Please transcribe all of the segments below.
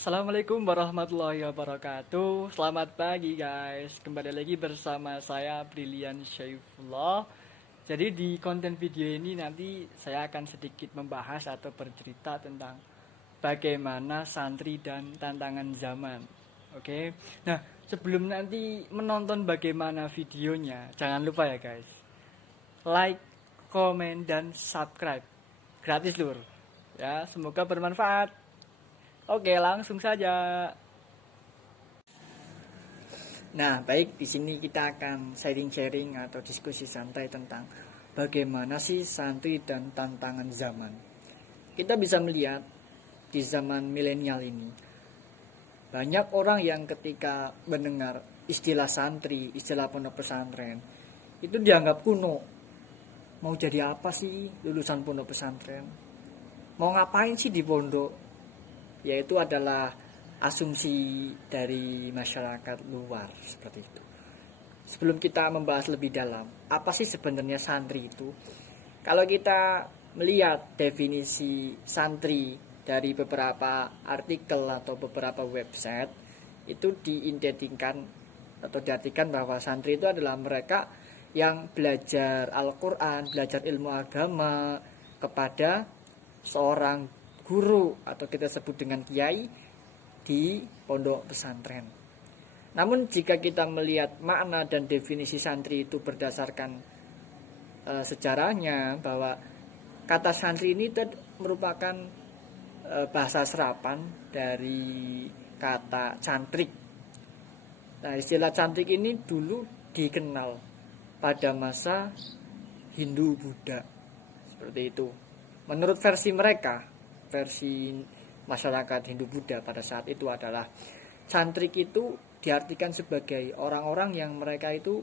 Assalamualaikum warahmatullahi wabarakatuh. Selamat pagi guys. Kembali lagi bersama saya Brilian Syaifullah. Jadi di konten video ini nanti saya akan sedikit membahas atau bercerita tentang bagaimana santri dan tantangan zaman. Oke. Nah, sebelum nanti menonton bagaimana videonya, jangan lupa ya guys. Like, komen dan subscribe. Gratis lur. Ya, semoga bermanfaat. Oke, langsung saja. Nah, baik, di sini kita akan sharing-sharing atau diskusi santai tentang bagaimana sih santri dan tantangan zaman. Kita bisa melihat di zaman milenial ini, banyak orang yang ketika mendengar istilah santri, istilah pondok pesantren, itu dianggap kuno. Mau jadi apa sih lulusan pondok pesantren? Mau ngapain sih di pondok? Yaitu adalah asumsi dari masyarakat luar seperti itu. Sebelum kita membahas lebih dalam, apa sih sebenarnya santri itu? Kalau kita melihat definisi santri dari beberapa artikel atau beberapa website, itu diidentikan atau diartikan bahwa santri itu adalah mereka yang belajar Al-Quran, belajar ilmu agama kepada seorang guru atau kita sebut dengan kiai di pondok pesantren. Namun jika kita melihat makna dan definisi santri itu berdasarkan sejarahnya, bahwa kata santri ini merupakan bahasa serapan dari kata cantrik. Nah, istilah cantrik ini dulu dikenal pada masa Hindu-Buddha seperti itu. Menurut versi mereka, versi masyarakat Hindu-Buddha pada saat itu adalah cantrik itu diartikan sebagai orang-orang yang mereka itu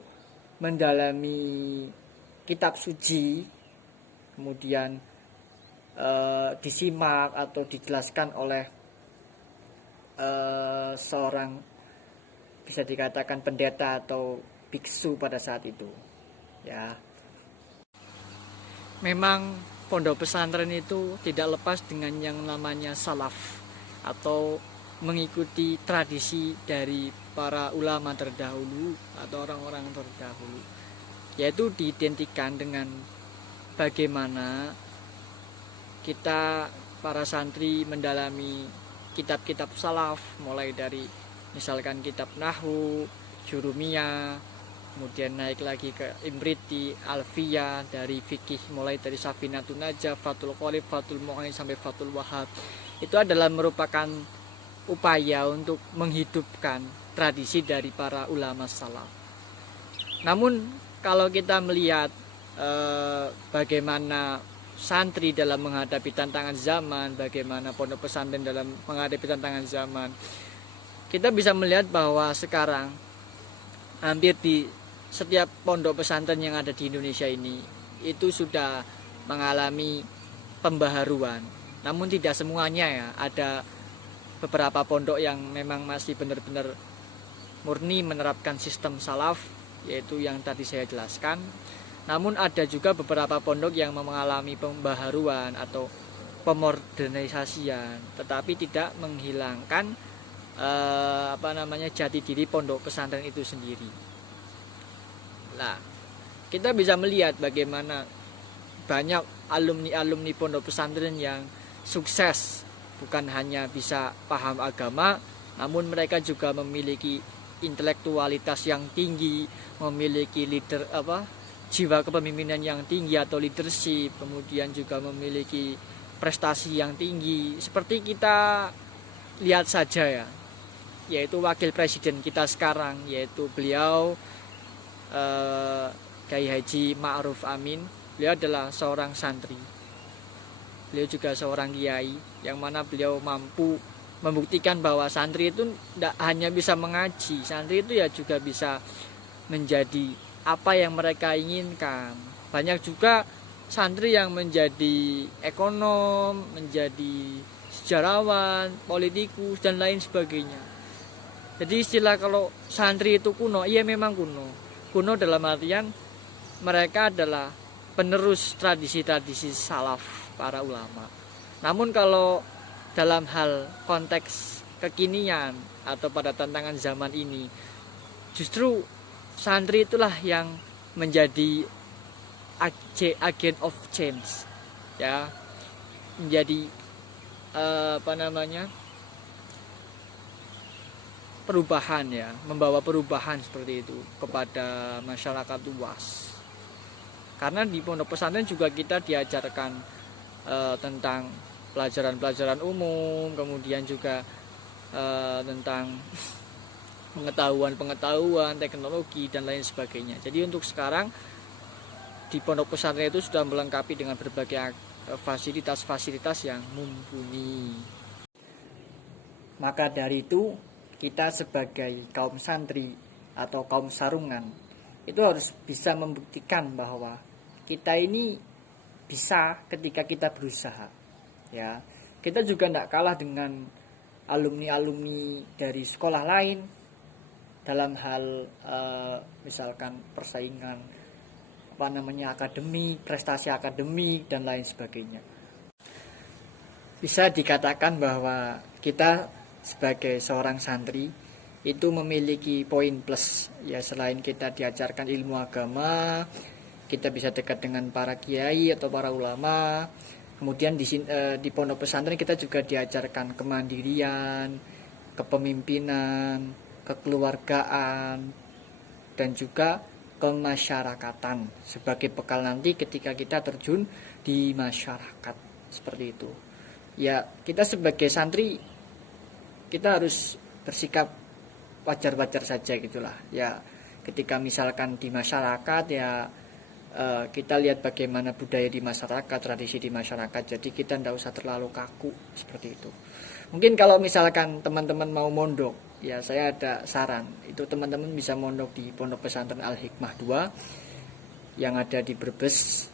mendalami kitab suci, kemudian disimak atau dijelaskan oleh seorang bisa dikatakan pendeta atau biksu pada saat itu. Ya, memang pondok pesantren itu tidak lepas dengan yang namanya salaf atau mengikuti tradisi dari para ulama terdahulu atau orang-orang terdahulu, yaitu diidentikan dengan bagaimana kita para santri mendalami kitab-kitab salaf, mulai dari misalkan kitab Nahwu, Jurumiyah, kemudian naik lagi ke Imriti, Alfiyah, dari fikih mulai dari Safinatun Najah, Fathul Qorib, Fathul Mu'in sampai Fathul Wahhab. Itu adalah merupakan upaya untuk menghidupkan tradisi dari para ulama salaf. Namun kalau kita melihat bagaimana santri dalam menghadapi tantangan zaman, bagaimana pondok pesantren dalam menghadapi tantangan zaman, kita bisa melihat bahwa sekarang hampir di setiap pondok pesantren yang ada di Indonesia ini itu sudah mengalami pembaharuan. Namun tidak semuanya ya, ada beberapa pondok yang memang masih benar-benar murni menerapkan sistem salaf, yaitu yang tadi saya jelaskan. Namun ada juga beberapa pondok yang mengalami pembaharuan atau pemodernisasian, tetapi tidak menghilangkan jati diri pondok pesantren itu sendiri. Nah, kita bisa melihat bagaimana banyak alumni-alumni pondok pesantren yang sukses, bukan hanya bisa paham agama, namun mereka juga memiliki intelektualitas yang tinggi, memiliki jiwa kepemimpinan yang tinggi atau leadership, kemudian juga memiliki prestasi yang tinggi. Seperti kita lihat saja ya, yaitu wakil presiden kita sekarang, yaitu beliau Kiai Haji Ma'ruf Amin. Beliau adalah seorang santri, beliau juga seorang kiai, yang mana beliau mampu membuktikan bahwa santri itu tidak hanya bisa mengaji, santri itu ya juga bisa menjadi apa yang mereka inginkan. Banyak juga santri yang menjadi ekonom, menjadi sejarawan, politikus, dan lain sebagainya. Jadi istilah kalau santri itu kuno, iya memang kuno. Kuno dalam artian mereka adalah penerus tradisi-tradisi salaf para ulama. Namun kalau dalam hal konteks kekinian atau pada tantangan zaman ini, justru santri itulah yang menjadi agent of change, ya, menjadi perubahan, ya, membawa perubahan seperti itu kepada masyarakat luas. Karena di pondok pesantren juga kita diajarkan tentang pelajaran-pelajaran umum, kemudian juga tentang pengetahuan, teknologi dan lain sebagainya. Jadi untuk sekarang di pondok pesantren itu sudah melengkapi dengan berbagai fasilitas-fasilitas yang mumpuni. Maka dari itu kita sebagai kaum santri atau kaum sarungan itu harus bisa membuktikan bahwa kita ini bisa ketika kita berusaha, ya. Kita juga tidak kalah dengan alumni-alumni dari sekolah lain dalam hal misalkan persaingan akademik, prestasi akademik dan lain sebagainya. Bisa dikatakan bahwa kita sebagai seorang santri itu memiliki poin plus, ya, selain kita diajarkan ilmu agama, kita bisa dekat dengan para kiai atau para ulama. Kemudian di pondok pesantren kita juga diajarkan kemandirian, kepemimpinan, kekeluargaan, dan juga kemasyarakatan sebagai bekal nanti ketika kita terjun di masyarakat, seperti itu. Ya, kita sebagai santri kita harus bersikap wajar-wajar saja gitulah, ya. Ketika misalkan di masyarakat, ya, kita lihat bagaimana budaya di masyarakat, tradisi di masyarakat, jadi kita tidak usah terlalu kaku seperti itu. Mungkin kalau misalkan teman-teman mau mondok, ya, saya ada saran, itu teman-teman bisa mondok di Pondok Pesantren Al-Hikmah 2 yang ada di Brebes,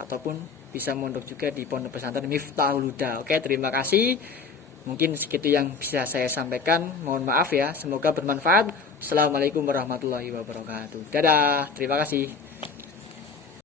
ataupun bisa mondok juga di Pondok Pesantren Miftahul Huda. Oke, terima kasih. Mungkin segitu yang bisa saya sampaikan. Mohon maaf ya, semoga bermanfaat. Assalamualaikum warahmatullahi wabarakatuh. Dadah, terima kasih.